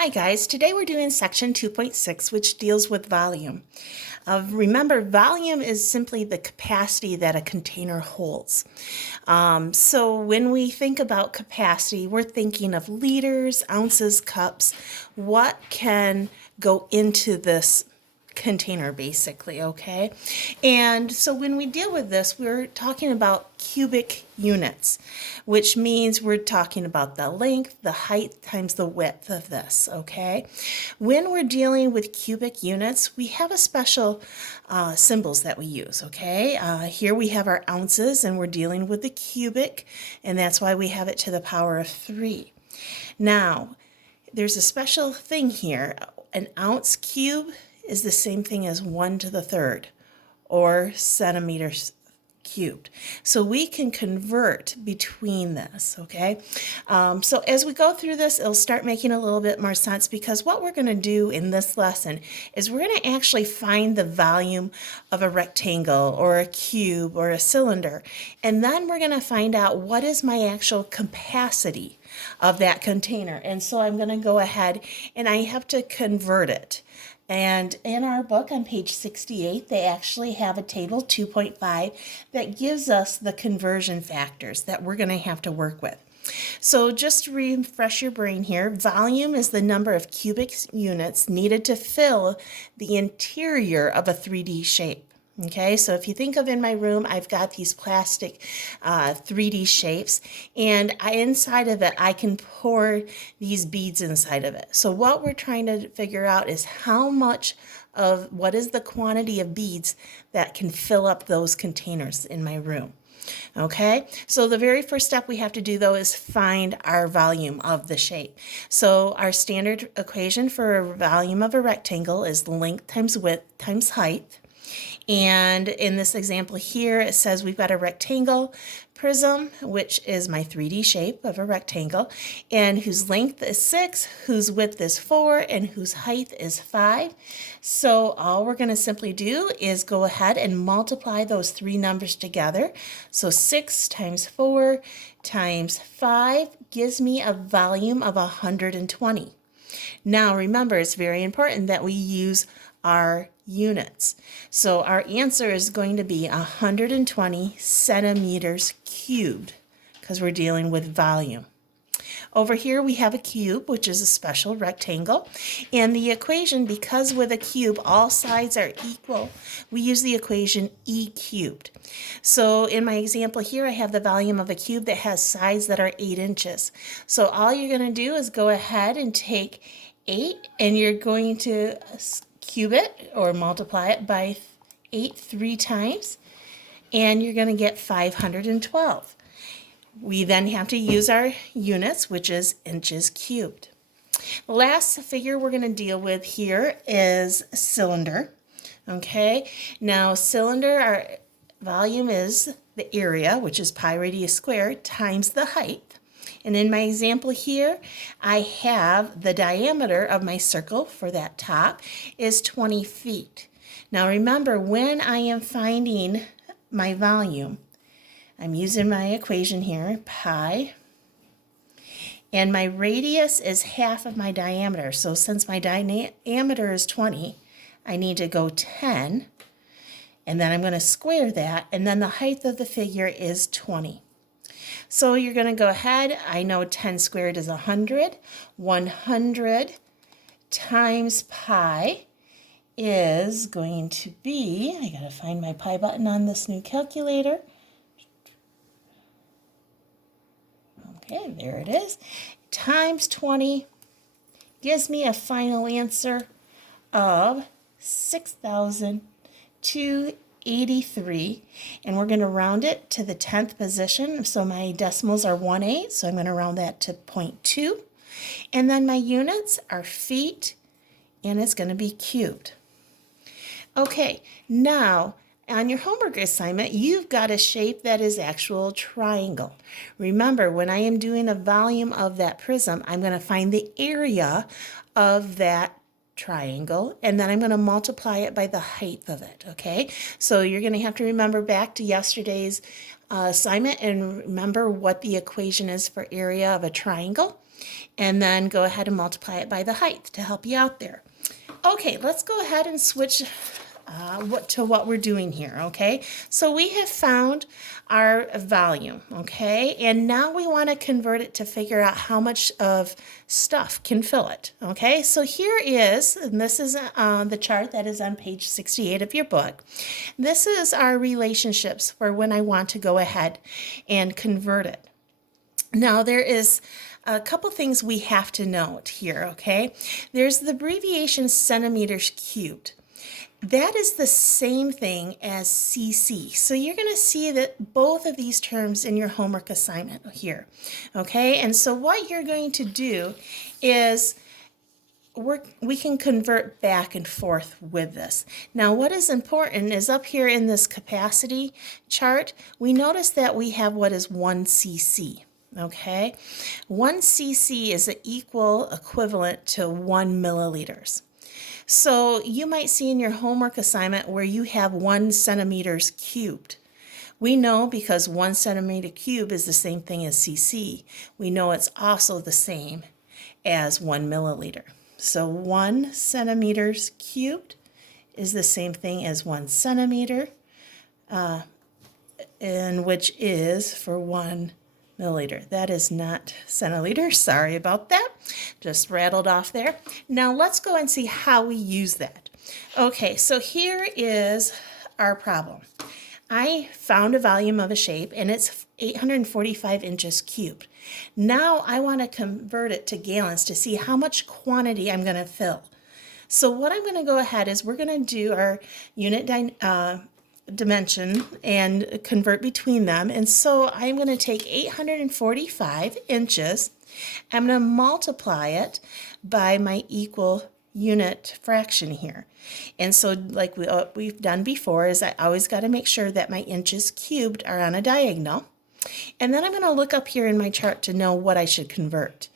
Hi guys, today we're doing section 2.6, which deals with volume. Remember, volume is simply the capacity that a container holds. So when we think about capacity, we're thinking of liters, ounces, cups. What can go into this container basically, okay? And so when we deal with this, we're talking about cubic units, which means we're talking about the length, the height times the width of this, okay? When we're dealing with cubic units, we have a special symbols that we use, okay? Here we have our ounces and we're dealing with the cubic, and that's why we have it to the power of 3. Now, there's a special thing here. An ounce cube is the same thing as 1 to the third, or centimeters cubed. So we can convert between this, okay? So as we go through this, it'll start making a little bit more sense, because what we're going to do in this lesson is we're going to actually find the volume of a rectangle or a cube or a cylinder, and then we're going to find out what is my actual capacity of that container. And so I'm going to go ahead and I have to convert it. And in our book on page 68, they actually have a table 2.5 that gives us the conversion factors that we're going to have to work with. So just to refresh your brain here, volume is the number of cubic units needed to fill the interior of a 3D shape. Okay, so if you think of in my room, I've got these plastic 3D shapes, and inside of it, I can pour these beads inside of it. So what we're trying to figure out is how much of what is the quantity of beads that can fill up those containers in my room. Okay, so the very first step we have to do though is find our volume of the shape. So our standard equation for a volume of a rectangle is length times width times height. And in this example here, it says we've got a rectangle prism, which is my 3D shape of a rectangle, and whose length is 6, whose width is 4, and whose height is 5. So all we're going to simply do is go ahead and multiply those three numbers together. So 6 times 4 times 5 gives me a volume of 120. Now remember, it's very important that we use our units. So our answer is going to be 120 centimeters cubed, because we're dealing with volume. Over here we have a cube, which is a special rectangle, and the equation, because with a cube all sides are equal, we use the equation E cubed. So in my example here, I have the volume of a cube that has sides that are 8 inches. So all you're going to do is go ahead and take 8, and you're going to cube it or multiply it by 8 3 times, and you're going to get 512. We then have to use our units, which is inches cubed. The last figure we're going to deal with here is cylinder. Okay, now cylinder, our volume is the area, which is pi radius squared, times the height. And in my example here, I have the diameter of my circle for that top is 20 feet. Now remember, when I am finding my volume, I'm using my equation here, pi, and my radius is half of my diameter. So since my diameter is 20, I need to go 10, and then I'm going to square that, and then the height of the figure is 20. So you're going to go ahead, I know 10 squared is 100. 100 times pi is going to be, I got to find my pi button on this new calculator. Okay, there it is. Times 20 gives me a final answer of 6,283, and we're going to round it to the 10th position. So my decimals are 1/8, so I'm going to round that to 0.2. And then my units are feet, and it's going to be cubed. Okay, now on your homework assignment, you've got a shape that is actual triangle. Remember, when I am doing a volume of that prism, I'm going to find the area of that triangle, and then I'm going to multiply it by the height of it, okay? So you're going to have to remember back to yesterday's assignment and remember what the equation is for area of a triangle, and then go ahead and multiply it by the height to help you out there. Okay, let's go ahead and switch to what we're doing here, okay? So we have found our volume, okay? And now we want to convert it to figure out how much of stuff can fill it, okay? So here is, and this is the chart that is on page 68 of your book. This is our relationships for when I want to go ahead and convert it. Now there is a couple things we have to note here, okay? There's the abbreviation centimeters cubed. That is the same thing as CC. So you're going to see that both of these terms in your homework assignment here, okay? And so what you're going to do is we can convert back and forth with this. Now what is important is up here in this capacity chart, we notice that we have what is 1 cc. Okay, 1 cc is an equivalent to 1 milliliters. So you might see in your homework assignment where you have 1 centimeters cubed. We know because 1 centimeter cubed is the same thing as cc. We know it's also the same as 1 milliliter. So 1 centimeters cubed is the same thing as 1 centimeter, and which is for 1 milliliter. That is not centiliter. Sorry about that. Just rattled off there. Now let's go and see how we use that. Okay, so here is our problem. I found a volume of a shape and it's 845 inches cubed. Now I want to convert it to gallons to see how much quantity I'm going to fill. So what I'm going to go ahead is we're going to do our unit dimension and convert between them. And so I'm going to take 845 inches. I'm going to multiply it by my equal unit fraction here. And so like we've done before is I always got to make sure that my inches cubed are on a diagonal. And then I'm going to look up here in my chart to know what I should convert.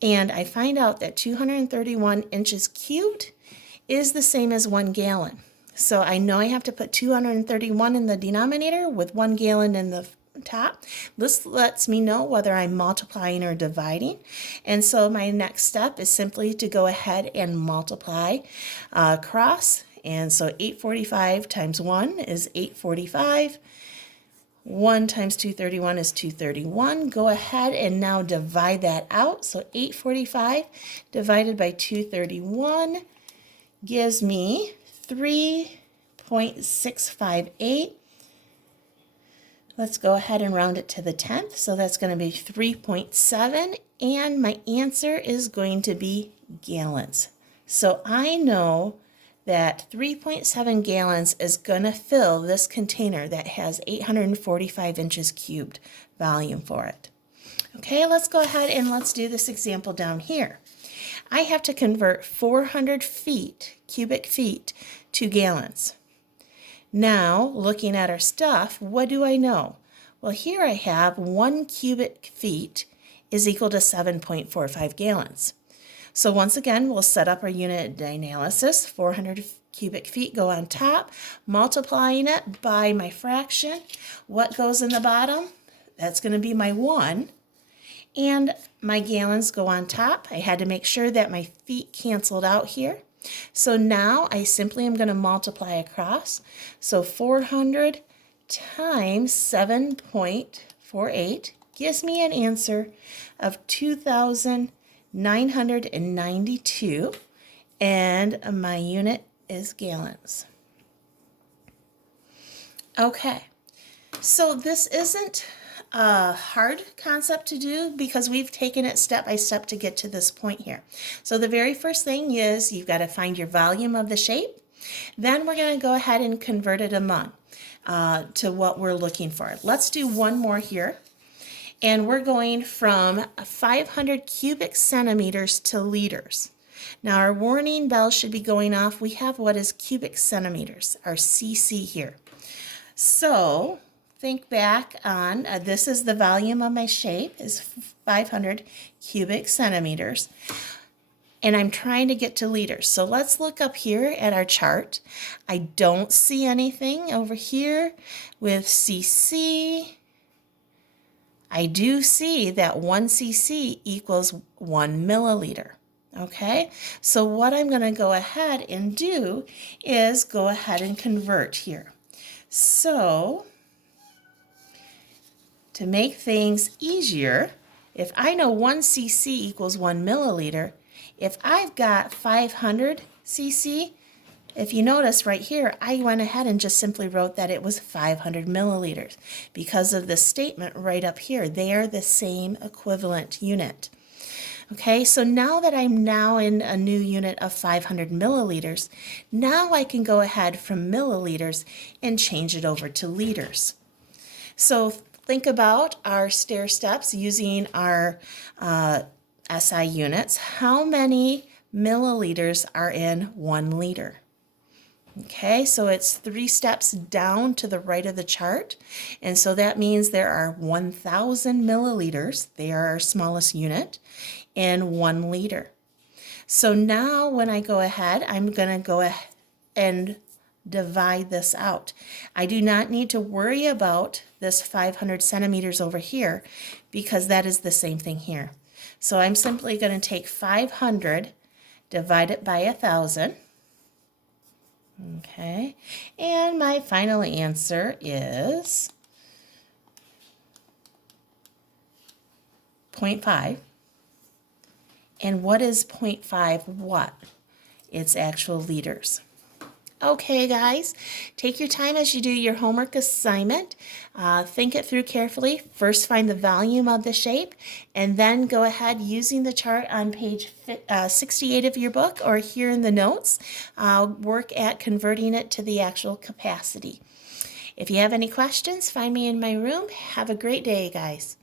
And I find out that 231 inches cubed is the same as 1 gallon. So I know I have to put 231 in the denominator with 1 gallon in the top. This lets me know whether I'm multiplying or dividing. And so my next step is simply to go ahead and multiply across. And so 845 times 1 is 845. 1 times 231 is 231. Go ahead and now divide that out. So 845 divided by 231 gives me 3.658. Let's go ahead and round it to the 10th. So that's going to be 3.7. And my answer is going to be gallons. So I know that 3.7 gallons is going to fill this container that has 845 inches cubed volume for it. Okay, let's go ahead and let's do this example down here. I have to convert 400 cubic feet to gallons. Now, looking at our stuff, what do I know? Well, here I have 1 cubic feet is equal to 7.45 gallons. So once again, we'll set up our unit analysis. 400 cubic feet go on top, multiplying it by my fraction. What goes in the bottom? That's going to be my 1. And my gallons go on top. I had to make sure that my feet canceled out here. So now I simply am going to multiply across. So 400 times 7.48 gives me an answer of 2,992, and my unit is gallons. Okay, so this isn't a hard concept to do because we've taken it step by step to get to this point here. So the very first thing is you've got to find your volume of the shape. Then we're going to go ahead and convert it to what we're looking for. Let's do one more here. And we're going from 500 cubic centimeters to liters. Now our warning bell should be going off. We have what is cubic centimeters, our cc here. So think back on, this is the volume of my shape, is 500 cubic centimeters. And I'm trying to get to liters. So let's look up here at our chart. I don't see anything over here with cc I do see that 1 cc equals 1 milliliter. Okay, so what I'm going to go ahead and do is go ahead and convert here. So to make things easier, if I know 1 cc equals 1 milliliter, if I've got 500 cc, if you notice right here, I went ahead and just simply wrote that it was 500 milliliters because of the statement right up here. They are the same equivalent unit. Okay, so now that I'm now in a new unit of 500 milliliters, now I can go ahead from milliliters and change it over to liters. So think about our stair steps using our SI units. How many milliliters are in 1 liter? Okay, so it's 3 steps down to the right of the chart. And so that means there are 1,000 milliliters, they are our smallest unit, in 1 liter. So now when I go ahead, I'm going to go ahead and divide this out. I do not need to worry about this 500 centimeters over here because that is the same thing here. So I'm simply going to take 500, divide it by 1,000. Okay, and my final answer is 0.5. And what is 0.5 watt? It's actual liters. Okay, guys, take your time as you do your homework assignment. Think it through carefully. First, find the volume of the shape, and then go ahead using the chart on page 68 of your book or here in the notes. Work at converting it to the actual capacity. If you have any questions, find me in my room. Have a great day, guys.